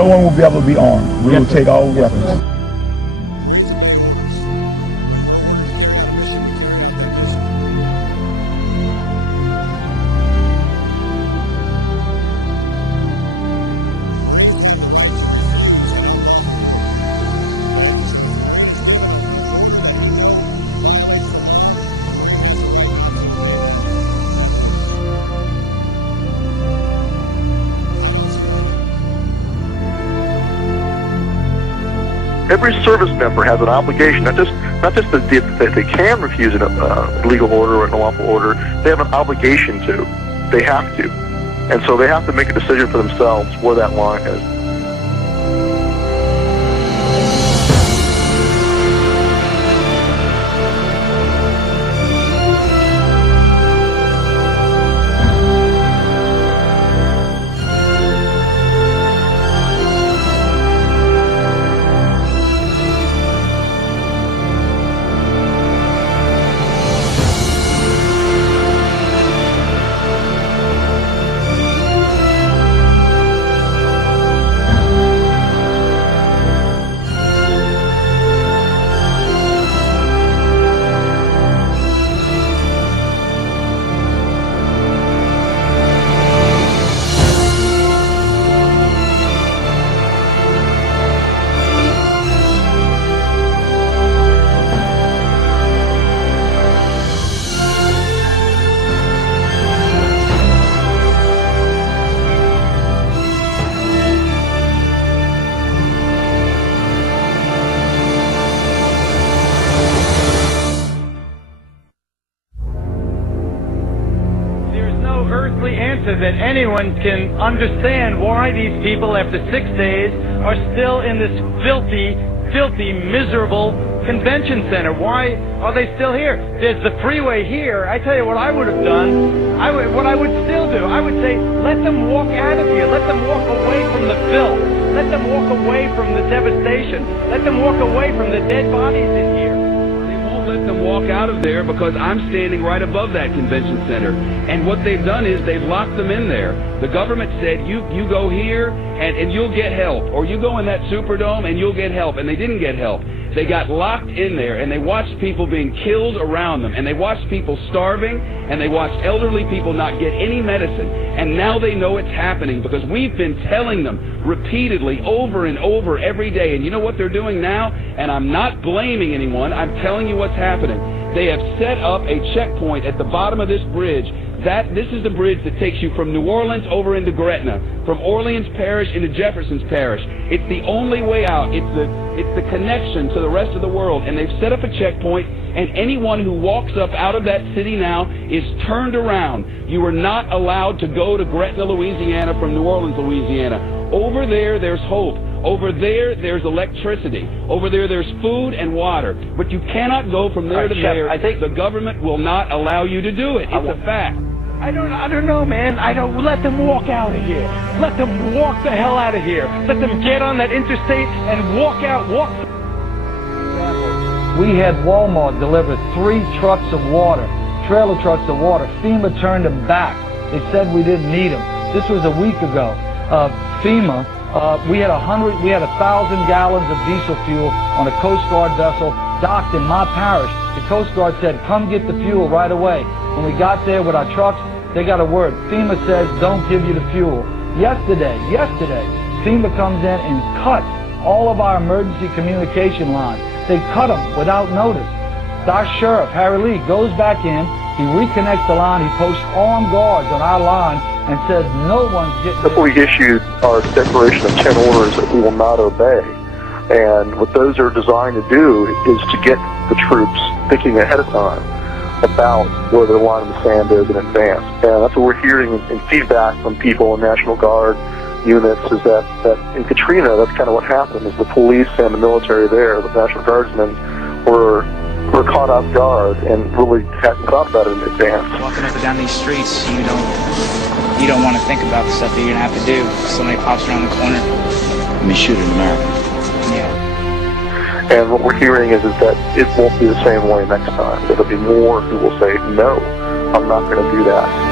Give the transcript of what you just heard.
no one will be able to be armed. We will take all weapons. Every service member has an obligation, not just that they can refuse a legal order or an unlawful order. They have an obligation to. They have to. And so they have to make a decision for themselves where that line is. earthly answer that anyone can understand why these people, after 6 days, are still in this filthy, miserable convention center. Why are they still here? There's the freeway here. I tell you what I would have done, what I would still do. I would say, let them walk out of here. Let them walk away from the filth. Let them walk away from the devastation. Let them walk away from the dead bodies in here. Let them walk out of there because I'm standing right above that convention center. And what they've done is they've locked them in there. The government said, you go here and you'll get help. Or you go in that Superdome and you'll get help. And they didn't get help. They got locked in there and they watched people being killed around them. And they watched people starving. And they watched elderly people not get any medicine. And now they know it's happening because we've been telling them repeatedly over and over every day. And you know what they're doing now? And I'm not blaming anyone. I'm telling you what's happening. They have set up a checkpoint at the bottom of this bridge. This is the bridge that takes you from New Orleans over into Gretna, from Orleans Parish into Jefferson's Parish. It's the only way out. It's the connection to the rest of the world. And they've set up a checkpoint, and anyone who walks up out of that city now is turned around. You are not allowed to go to Gretna, Louisiana from New Orleans, Louisiana. Over there, there's hope. Over there, there's electricity. Over there, there's food and water. But you cannot go from there to there. I think the government will not allow you to do it. It's a fact. I don't know, man. Let them walk out of here. Let them walk the hell out of here. Let them get on that interstate and walk out. We had Walmart deliver 3 trucks of water, trailer trucks of water. FEMA turned them back. They said we didn't need them. This was a week ago. FEMA, we had 1,000 gallons of diesel fuel on a Coast Guard vessel docked in my parish. The Coast Guard said, come get the fuel right away. When we got there with our trucks, they got a word. FEMA says, don't give you the fuel. Yesterday, FEMA comes in and cuts all of our emergency communication lines. They cut them without notice. Our sheriff, Harry Lee, goes back in, he reconnects the line, he posts armed guards on our line and says no one's getting... That's why we issued our declaration of 10 orders that we will not obey. And what those are designed to do is to get the troops thinking ahead of time about where the line in the sand is in advance. And that's what we're hearing in feedback from people in National Guard units is that in Katrina, that's kind of what happened, is the police and the military there, the National Guardsmen, were caught off guard and really hadn't thought about it in advance. Walking up and down these streets, you don't want to think about the stuff that you're going to have to do. Somebody pops around the corner. Let me shoot an American. Yeah. And what we're hearing is that it won't be the same way next time. There'll be more who will say, no, I'm not going to do that.